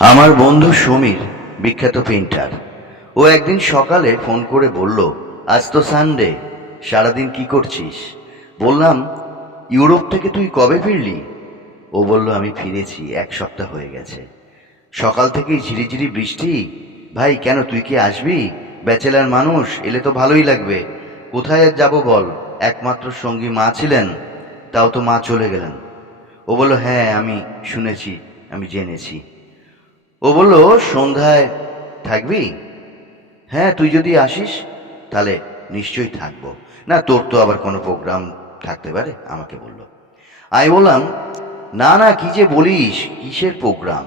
আমার বন্ধু সমীর, বিখ্যাত পেন্টার ও একদিন সকালে ফোন করে বলল, আজ তো সানডে সারাদিন কি করছিস? বললাম, ইউরোপ থেকে তুই কবে ফিরলি? ও বলল, আমি ফিরেছি, এক সপ্তাহ হয়ে গেছে। সকাল থেকেই ঝিরিঝিরি বৃষ্টি। ভাই, কেন, তুই কি আসবি? ব্যাচেলার মানুষ, এলে তো ভালোই লাগবে। কোথায় আর যাব বল? একমাত্র সঙ্গী মা ছিলেন, তাও তো মা চলে গেলেন। ও বলল হ্যাঁ আমি শুনেছি, আমি জেনেছি। ও বলল, সন্ধ্যায় থাকবি? হ্যাঁ তুই যদি আসিস, তাহলে নিশ্চয়ই থাকব। না, তোর তো আবার কোনো প্রোগ্রাম থাকতে পারে, আমাকে বলল। আমি বললাম, না না, কি যে বলিস, কিসের প্রোগ্রাম?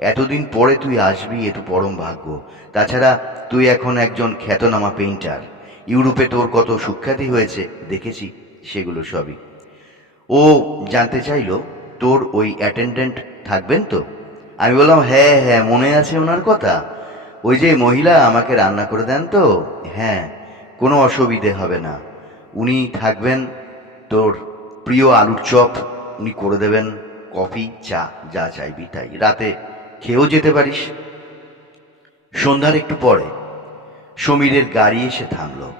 এতদিন পরে তুই আসবি এটু পরম ভাগ্য। তাছাড়া তুই এখন একজন খ্যাতনামা পেইন্টার ইউরোপে তোর কত সুখ্যাতি হয়েছে, দেখেছি, সেগুলো সবই। ও জানতে চাইলো, তোর ওই অ্যাটেন্ডেন্ট থাকবেন তো? আমি বললাম হ্যাঁ হ্যাঁ মনে আছে ওনার কথা। ওই যে মহিলা আমাকে রান্না করে দেন তো হ্যাঁ কোনো অসুবিধে হবে না। উনি থাকবেন, তোর প্রিয় আলুর চপ উনি করে দেবেন, কফি, চা, যা চাইবি তাই। রাতে খেয়েও যেতে পারিস। সন্ধ্যার একটু পরে সমীরের গাড়ি এসে থামলো।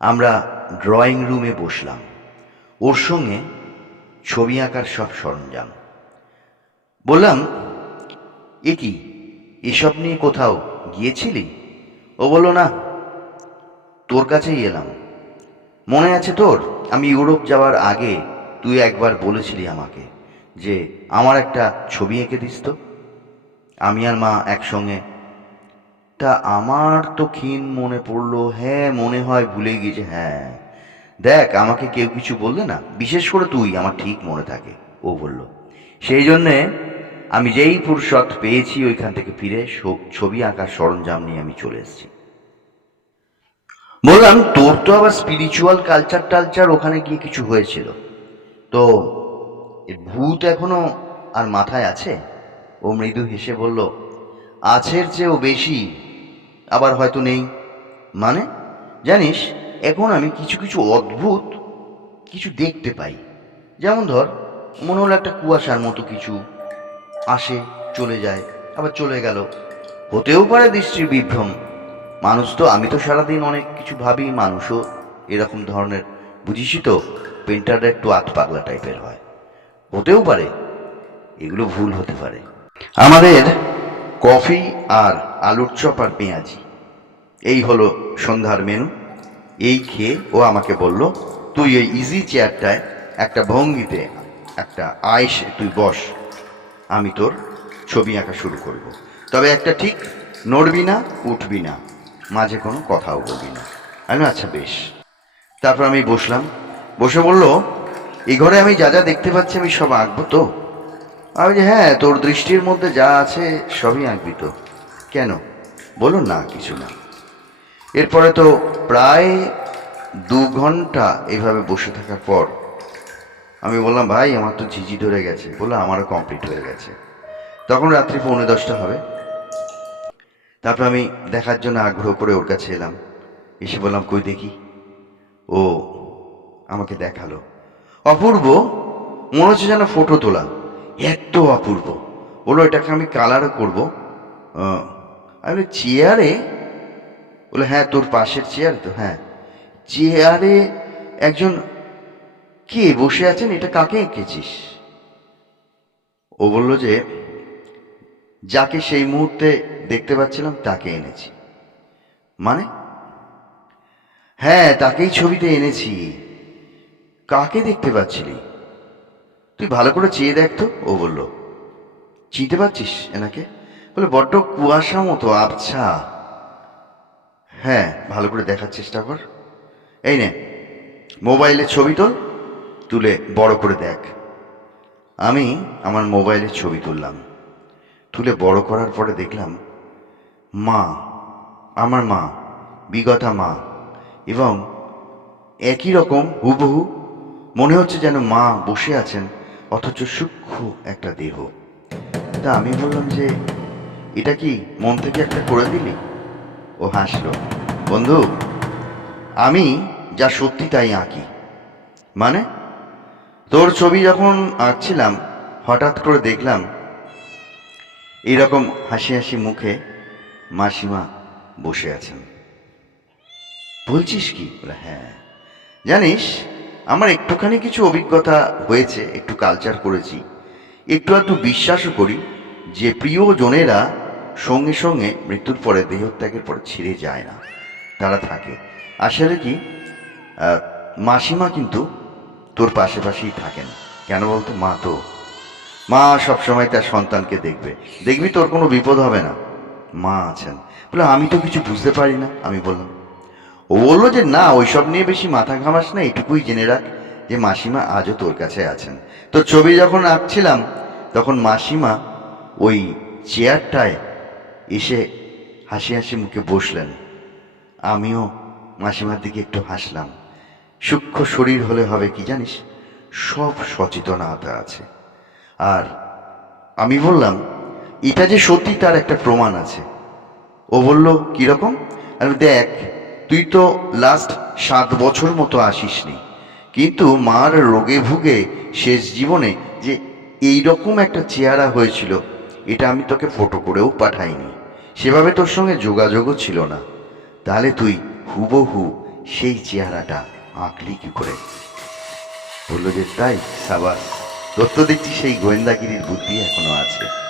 আমরা ড্রয়িং রুমে বসলাম। ওর সঙ্গে ছবি আঁকার সব সরঞ্জাম। বললাম এ কি? এসব নিয়ে কোথাও গিয়েছিলি? ও বলল, না। তোর কাছেই এলাম। মনে আছে তোর? আমি ইউরোপ যাওয়ার আগে তুই একবার বলেছিলি আমাকে যে আমার একটা ছবি এঁকে দিস তো। আমি আর মা একসঙ্গে। তা আমার তো ক্ষীণ মনে পড়ল হ্যাঁ মনে হয় ভুলে গিয়েছে হ্যাঁ। দেখ, আমাকে কেউ কিছু বললে না, বিশেষ করে তুই, আমার ঠিক মনে থাকে। ও বলল। সেই জন্যে আমি যেই ফুরসত পেয়েছি, ওইখান থেকে ফিরে ছবি আঁকার সরঞ্জাম নিয়ে আমি চলে এসেছি। বললাম, তোর তো আবার স্পিরিচুয়াল কালচার টালচার ওখানে গিয়ে কিছু হয়েছিল। তো ভূত এখনও আর মাথায় আছে? ও মৃদু হেসে বলল, আছের চেয়েও বেশি, আবার হয়তো নেই। মানে? জানিস, এখন আমি কিছু কিছু অদ্ভুত কিছু দেখতে পাই। যেমন ধর, মনে হলো একটা কুয়াশার মতো কিছু আসে, চলে যায়, আবার চলে গেল। হতেও পারে দৃষ্টির বিভ্রম। মানুষ তো, আমি তো সারাদিন অনেক কিছু ভাবি, মানুষও এরকম ধরনের। বুঝিসই তো পেন্টারটা একটু আত পাগলা টাইপের হয়। হতেও পারে, এগুলো ভুল হতে পারে। আমাদের কফি আর আলুর চপ আর পেঁয়াজি, এই হলো সন্ধ্যার মেনু। এই খেয়ে ও আমাকে বলল, তুই এই ইজি চেয়ারটায় একটা ভঙ্গিতে একটা আয়েস তুই বস। আমি তোর ছবি আঁকা শুরু করব। তবে একটা ঠিক নড়বি না, উঠবি না। মাঝে কোনো কথাও বলবি না। আমি আচ্ছা বেশ। তারপর আমি বসলাম। বসে বলল এই ঘরে আমি যা যা দেখতে পাচ্ছি আমি সব আঁকবো তো? আমি যে হ্যাঁ তোর দৃষ্টির মধ্যে যা আছে সবই আঁকবি তো। কেন? বলুন না কিছু না। এরপরে তো প্রায় দু ঘণ্টা এইভাবে বসে থাকার পর আমি বললাম, ভাই, আমার তো ঝিঝি ধরে গেছে। বলল, আমারও কমপ্লিট হয়ে গেছে। তখন রাত্রি পৌনে দশটা হবে। তারপর আমি দেখার জন্য আগ্রহ করে ওর কাছে এলাম। এসে বললাম, কই দেখি? ও আমাকে দেখাল। অপূর্ব, মনে হচ্ছে যেন ফটো তোলা। এত অপূর্ব। বলল, এটাকে আমি কালারও করব। আমি চেয়ারে বলে হ্যাঁ তোর পাশের চেয়ার তো হ্যাঁ। চেয়ারে একজন কে বসে আছেন? এটা কাকে এঁকেছিস? ও বলল যে, যাকে সেই মুহূর্তে দেখতে পাচ্ছিলাম, তাকে এনেছি। মানে? হ্যাঁ তাকেই ছবিতে এনেছি। কাকে দেখতে পাচ্ছিলি? তুই ভালো করে চেয়ে দেখ তো, ও বলল। চিনতে পারছিস এনাকে? বলে, বড্ড কুয়াশা মতো আচ্ছা হ্যাঁ ভালো করে দেখার চেষ্টা কর। এই নে, মোবাইলে ছবি তোল। তুলে বড় করে দেখ। আমি আমার মোবাইলে ছবি তুললাম। তুলে বড় করার পরে দেখলাম, মা, আমার মা বিগতা মা এবং একই রকম হুবহু। মনে হচ্ছে যেন মা বসে আছেন, অথচ সূক্ষ্ম একটা দেহ। তা আমি বললাম যে, এটা কি মন থেকে একটা করে দিলি? ও হাসলো, বন্ধু, আমি যা সত্যি তাই আঁকি। মানে তোর ছবি যখন আঁকছিলাম, হঠাৎ করে দেখলাম, এইরকম হাসি হাসি মুখে মাসিমা বসে আছেন। বলছিস কি? হ্যাঁ। জানিস, আমার একটুখানি কিছু অভিজ্ঞতা হয়েছে, একটু কালচার করেছি। একটু একটু বিশ্বাসও করি যে প্রিয় জনেরা সঙ্গে সঙ্গে মৃত্যুর পরে দেহত্যাগের পরে ছিঁড়ে যায় না, তারা থাকে। আসলে কি? মাসিমা কিন্তু তোর পাশে পাশেই থাকেন। কেন বলতো? মা তো। মা সবসময় তার সন্তানকে দেখবে। দেখবি তোর কোনো বিপদ হবে না। মা আছেন। বলে, আমি তো কিছু বুঝতে পারি না। আমি বললাম, ও বলল যে, না, ওইসব নিয়ে বেশি মাথা ঘামাস না, এটুকুই জেনে রাখ যে, মাসিমা আজও তোর কাছে আছেন। তো ছবি যখন আঁকছিলাম, তখন মাসিমা ওই চেয়ারটায় এসে হাসি হাসি মুখে বসলেন। আমিও মাসিমার দিকে একটু হাসলাম। সূক্ষ্ম শরীর হলে হবে কি জানিস? সব সচেতনতা আছে। আর আমি বললাম, এটা যে সত্যি তার একটা প্রমাণ আছে। ও বলল কীরকম আর দেখ, তুই তো লাস্ট সাত বছর মতো আসিসনি। কিন্তু মার রোগে ভুগে শেষ জীবনে যে এই রকম একটা চেহারা হয়েছিল, এটা আমি তোকে ফটো করেও পাঠাইনি। সেভাবে তোর সঙ্গে যোগাযোগও ছিল না। তাহলে তুই হুবহু সেই চেহারাটা আঁকলি কি করে? বলল যে তাই সাবাস। তথ্য দেখছি সেই গোয়েন্দাগিরির বুদ্ধি এখনও আছে।